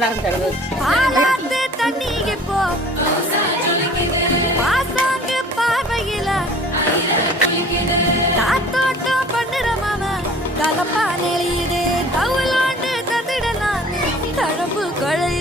பாலாத்து தண்ணிக்கு போ பாசாங்க பார்வையில காத்தோட்டம் பண்ணுற மாம கலப்பா நெளியுது கவுலாண்டு தந்திடலாம் தழம்பு கொழைய